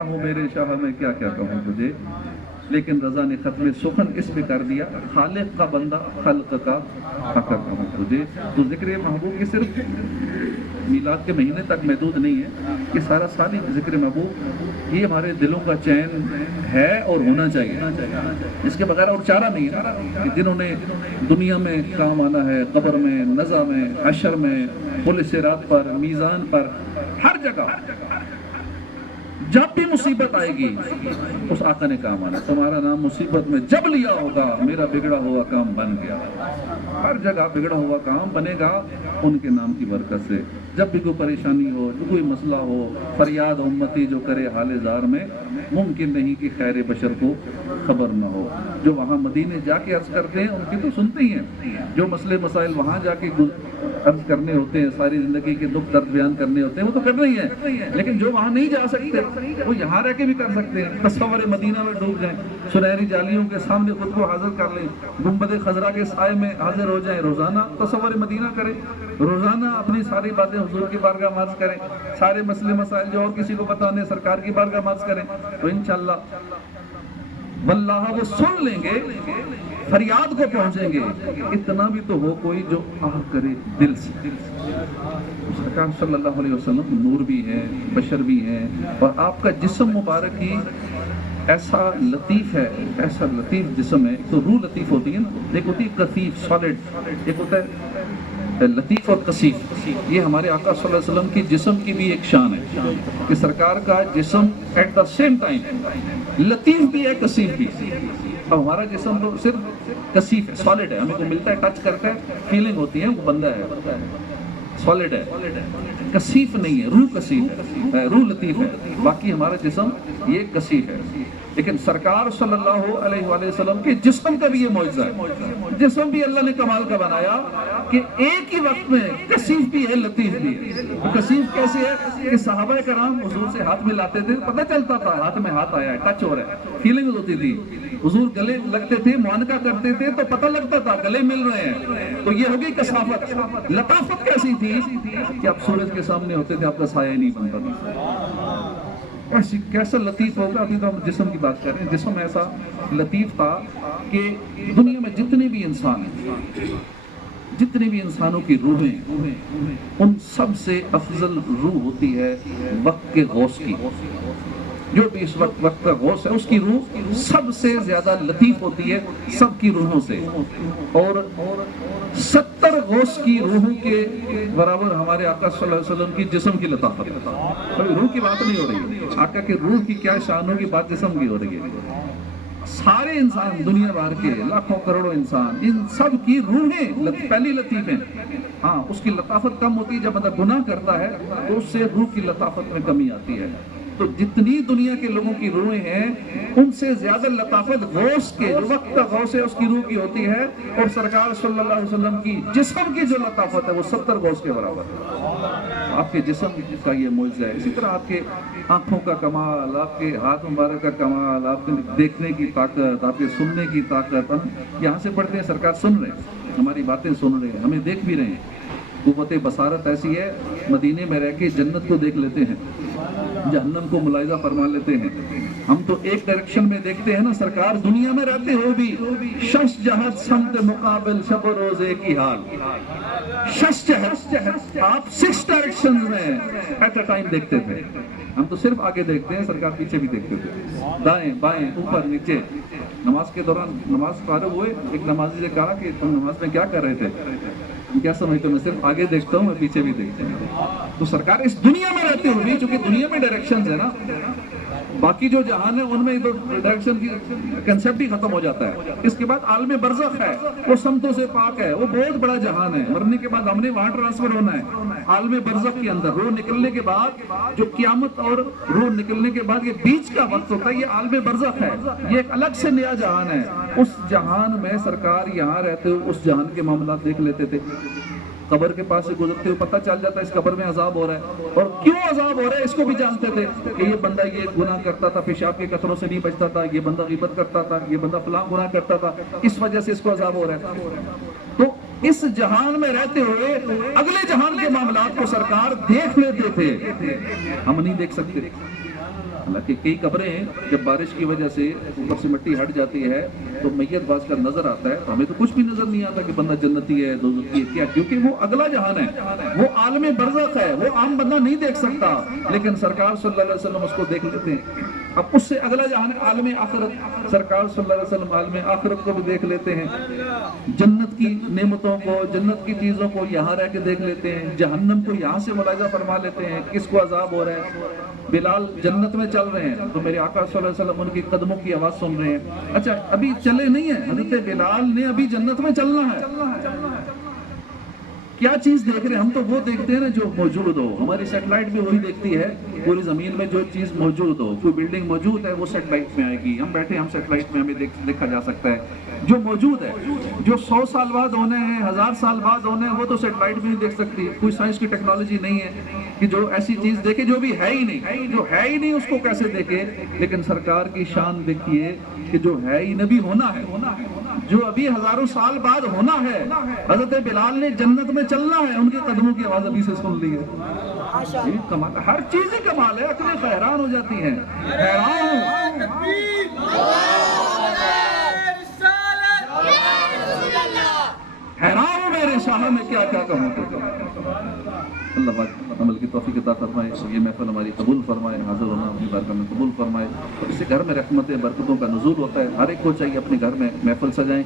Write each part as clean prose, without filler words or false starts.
ہوں میرے شاہ میں کیا کیا کہوں تجھے، لیکن رضا نے ختم سخن اس پہ کر دیا، خالق کا بندہ خلق کا حقر کہوں تجھے۔ تو ذکر محبوب کی صرف میلاد کے مہینے تک محدود نہیں ہے، یہ سارا سال ہی ذکر محبوب یہ ہمارے دلوں کا چین ہے اور ہونا چاہیے، اس کے بغیر اور چارہ نہیں ہے کہ جنہوں نے دنیا میں کام آنا ہے، قبر میں، نزا میں، حشر میں، پل صراط پر، میزان پر، ہر جگہ جب بھی مصیبت آئے گی اس آقا نے کام آنا، تمہارا نام مصیبت میں جب لیا ہوگا میرا بگڑا ہوا کام بن گیا۔ ہر جگہ بگڑا ہوا کام بنے گا ان کے نام کی برکت سے۔ جب بھی کوئی پریشانی ہو، جو کوئی مسئلہ ہو، فریاد امتی جو کرے حال زار میں، ممکن نہیں کہ خیر بشر کو خبر نہ ہو۔ جو وہاں مدینے جا کے عرض کرتے ہیں ان کی تو سنتے ہی ہیں، جو مسئلے مسائل وہاں جا کے عرض کرنے ہوتے ہیں، ساری زندگی کے دکھ درد بیان کرنے ہوتے ہیں، وہ تو کر رہی ہیں، لیکن جو وہاں نہیں جا سکتے وہ یہاں رہ کے بھی کر سکتے ہیں۔ تصور مدینہ میں ڈوب جائیں، سنہری جالیوں کے سامنے خود کو حاضر کر لیں، گنبد خضرا کے سائے میں حاضر ہو جائیں، روزانہ تصور مدینہ کریں، روزانہ اپنی ساری باتیں حضور کی بارگاہ میں عرض کریں، سارے مسئلے مسائل جو اور کسی کو بتانے سرکار کی بارگاہ میں عرض کریں، تو انشاءاللہ واللہ وہ سن لیں گے، فریاد کو پہنچیں گے۔ اتنا بھی تو ہو کوئی جو آہ کرے دل سے۔ سرکار صلی اللہ علیہ وسلم نور بھی ہے، بشر بھی ہے، اور آپ کا جسم مبارک ہی ایسا لطیف ہے، ایسا لطیف جسم ہے۔ ایک تو روح لطیف ہوتی ہے نا، ایک ہوتی ہے کثیف سالڈ، ایک ہوتا ہے لطیف اور کثیف۔ یہ ہمارے آقا صلی اللہ علیہ وسلم کی جسم کی بھی ایک شان ہے کہ سرکار کا جسم ایٹ دا سیم ٹائم لطیف بھی ہے، کثیف بھی۔ اب ہمارا جسم تو صرف کثیف ہے، سالڈ ہے، ہمیں کو ملتا ہے، ٹچ کرتا ہے، فیلنگ ہوتی ہے، وہ بندہ ہے، سالڈ ہے، کثیف نہیں ہے۔ روح کثیف ہے، روح لطیف ہے، باقی ہمارا جسم یہ کثیف ہے۔ لیکن سرکار صلی اللہ علیہ وآلہ وسلم کے جسم کا بھی یہ معجزہ ہے، جسم بھی اللہ نے کمال کا بنایا کہ ایک ہی وقت میں کثیف بھی ہے، لطیف بھی ہے۔ کثیف کیسے ہے کہ صحابہ کرام حضور سے ہاتھ میں لاتے تھے، پتہ چلتا تھا ہاتھ میں ہاتھ آیا ہے، ٹچ ہو رہا ہے، فیلنگ ہوتی تھی۔ حضور گلے لگتے تھے، معانقہ کرتے تھے تو پتہ لگتا تھا گلے مل رہے ہیں، تو یہ ہوگی کثافت۔ لطافت کیسی تھی کہ آپ سورج کے سامنے ہوتے تھے، آپ کا سایہ نہیں بنتا تھا۔ ایسی کیسا لطیف ہوگا، ابھی تو ہم جسم کی بات کر رہے ہیں، جسم ایسا لطیف تھا کہ دنیا میں جتنے بھی انسان ہیں، جتنے بھی انسانوں کی روحیں، ان سب سے افضل روح ہوتی ہے وقت کے غوث کی۔ جو بھی اس وقت کا غوث ہے اس کی روح سب سے زیادہ لطیف ہوتی ہے سب کی روحوں سے، اور 70 غوث کی روحوں کے برابر ہمارے آقا صلی اللہ علیہ وسلم کی جسم کی لطافت ہے۔ ابھی روح کی بات نہیں ہو رہی، آقا کے روح کی کیا شان ہوگی، بات جسم کی ہو رہی ہے۔ سارے انسان دنیا بھر کے لاکھوں کروڑوں انسان، ان سب کی روحیں پہلی لطیف ہیں۔ ہاں، اس کی لطافت کم ہوتی ہے جب بندہ گناہ کرتا ہے تو اس سے روح کی لطافت میں کمی آتی ہے۔ تو جتنی دنیا کے لوگوں کی روحیں ہیں ان سے زیادہ لطافت غوث کے، جو وقت کا غوث ہے اس کی روح کی ہوتی ہے، اور سرکار صلی اللہ علیہ وسلم کی جسم کی جو لطافت ہے وہ 70 غوث کے برابر ہے۔ آپ کے جسم کا یہ معجزہ ہے۔ اسی طرح آپ کے آنکھوں کا کمال، آپ کے ہاتھ مبارک کا کمال، آپ کے دیکھنے کی طاقت، آپ کے سننے کی طاقت۔ ہم یہاں سے پڑھتے ہیں، سرکار سن رہے ہیں، ہماری باتیں سن رہے ہیں، ہمیں دیکھ بھی رہے ہیں۔ قوت بصارت ایسی ہے، مدینے میں رہ کے جنت کو دیکھ لیتے ہیں، جہنم کو ملاحظہ فرما لیتے ہیں۔ ہم تو ایک ڈائریکشن میں دیکھتے ہیں نا، سرکار دنیا میں رہتے ہو بھی شش جہت سمت مقابل شب و روز ایک ہی حال۔ شش جہت آپ 6 ڈائریکشن میں ایٹ اے ٹائم دیکھتے تھے، ہم تو صرف آگے دیکھتے ہیں، سرکار پیچھے بھی دیکھتے تھے، دائیں بائیں اوپر نیچے۔ نماز کے دوران نماز فارغ ہوئے، ایک نمازی نے کہا کہ تم نماز میں کیا کر رہے تھے؟ کیا سمجھتے میں صرف آگے دیکھتا ہوں، میں پیچھے بھی دیکھتا ہوں۔ تو سرکار اس دنیا میں رہتے ہوئے، چونکہ دنیا میں ڈائریکشنز ہے نا، باقی جو جہان ہے ان میں تو ڈائریکشن کی کنسیپٹ ہی ختم ہو جاتا ہے۔ اس کے بعد عالم برزخ ہے، وہ سمتوں سے پاک ہے، وہ بہت بڑا جہان ہے۔ مرنے کے بعد ہم نے وہاں ٹرانسفر ہونا ہے عالم برزخ کے اندر۔ روح نکلنے کے بعد جو قیامت اور روح نکلنے کے بعد یہ بیچ کا وقت ہوتا ہے، یہ عالم برزخ ہے، یہ ایک الگ سے نیا جہان ہے۔ اس جہان میں سرکار یہاں رہتے ہوئے اس جہان کے معاملات دیکھ لیتے تھے۔ قبر کے پاس سے گزرتے ہوئے پتہ چل جاتا ہے اس قبر میں عذاب ہو رہا ہے، اور کیوں عذاب ہو رہا ہے اس کو بھی جانتے تھے کہ یہ بندہ یہ گناہ کرتا تھا، پیشاب کے قطروں سے نہیں بچتا تھا، یہ بندہ غیبت کرتا تھا، یہ بندہ فلاں گناہ کرتا تھا، اس وجہ سے اس کو عذاب ہو رہا ہے۔ تو اس جہان میں رہتے ہوئے اگلے جہان کے معاملات کو سرکار دیکھ لیتے تھے، ہم نہیں دیکھ سکتے۔ حالانکہ کئی قبریں ہیں جب بارش کی وجہ سے اوپر سے مٹی ہٹ جاتی ہے تو میت باز کا نظر آتا ہے، تو ہمیں تو کچھ بھی نظر نہیں آتا کہ بندہ جنتی ہے دوزخی ہے کیا، کیونکہ وہ اگلا جہان ہے، وہ عالم برزخ ہے، وہ عام بندہ نہیں دیکھ سکتا، لیکن سرکار صلی اللہ علیہ وسلم اس کو دیکھ لیتے ہیں۔ اب اس سے اگلا جہان عالم آخرت، سرکار صلی اللہ علیہ وسلم عالم آخرت کو بھی دیکھ لیتے ہیں، جنت کی نعمتوں کو، جنت کی چیزوں کو یہاں رہ کے دیکھ لیتے ہیں، جہنم کو یہاں سے ملاحظہ فرما لیتے ہیں، کس کو عذاب ہو رہا ہے۔ بلال جنت میں چل رہے ہیں تو میرے آقا صلی اللہ علیہ وسلم ان کی قدموں کی آواز سن رہے ہیں، اچھا ابھی چلے نہیں ہیں، حضرت بلال نے ابھی جنت میں چلنا ہے، کیا چیز دیکھ رہے ہیں؟ ہم تو وہ دیکھتے ہیں نا جو موجود ہو، ہماری سیٹلائٹ بھی وہی دیکھتی ہے، پوری زمین میں جو چیز موجود ہو، کوئی بلڈنگ موجود ہے وہ سیٹلائٹ میں آئے گی، ہم بیٹھے ہم سیٹلائٹ میں ہمیں دیکھا جا سکتا ہے، جو موجود ہے، جو 100 سال بعد ہونے ہیں، 1000 سال بعد ہونے ہیں، وہ تو سیٹلائٹ بھی نہیں دیکھ سکتی، کوئی سائنس کی ٹیکنالوجی نہیں ہے کہ جو ایسی چیز دیکھے جو بھی ہے ہی نہیں، جو ہے ہی نہیں اس کو کیسے دیکھے، لیکن سرکار کی شان دیکھیے کہ جو ہے ہی نبی ہونا ہے، جو ابھی ہزاروں سال بعد ہونا ہے، حضرت بلال نے جنت میں چلنا ہے، ان کے قدموں کی آواز ابھی سے سن لی ہے، یہ کمال، ہر چیز ہی کمال ہے، عقلیں حیران ہو جاتی ہیں، حیران ہوں میرے شاہ میں کیا کیا کہوں تو۔ اللہ پاک عمل کی توفیق عطا فرمائے، یہ محفل ہماری قبول فرمائے، حاضر ہونا اپنی بارگاہ میں قبول فرمائے، اور اس سے گھر میں رحمتیں برکتوں کا نزول ہوتا ہے، ہر ایک کو چاہیے اپنے گھر میں محفل سجائیں،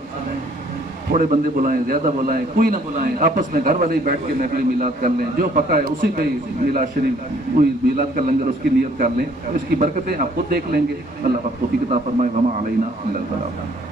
تھوڑے بندے بلائیں، زیادہ بلائیں، کوئی نہ بلائیں، آپس میں گھر والے ہی بیٹھ کے محفل میلاد کر لیں، جو پکا ہے اسی پہ ہی میلاد شریف، کوئی میلاد کا لنگر اس کی نیت کر لیں، اس کی برکتیں آپ خود دیکھ لیں گے۔ اللہ پاک توفیق عطا فرمائے، وما علینا الا البلاغ۔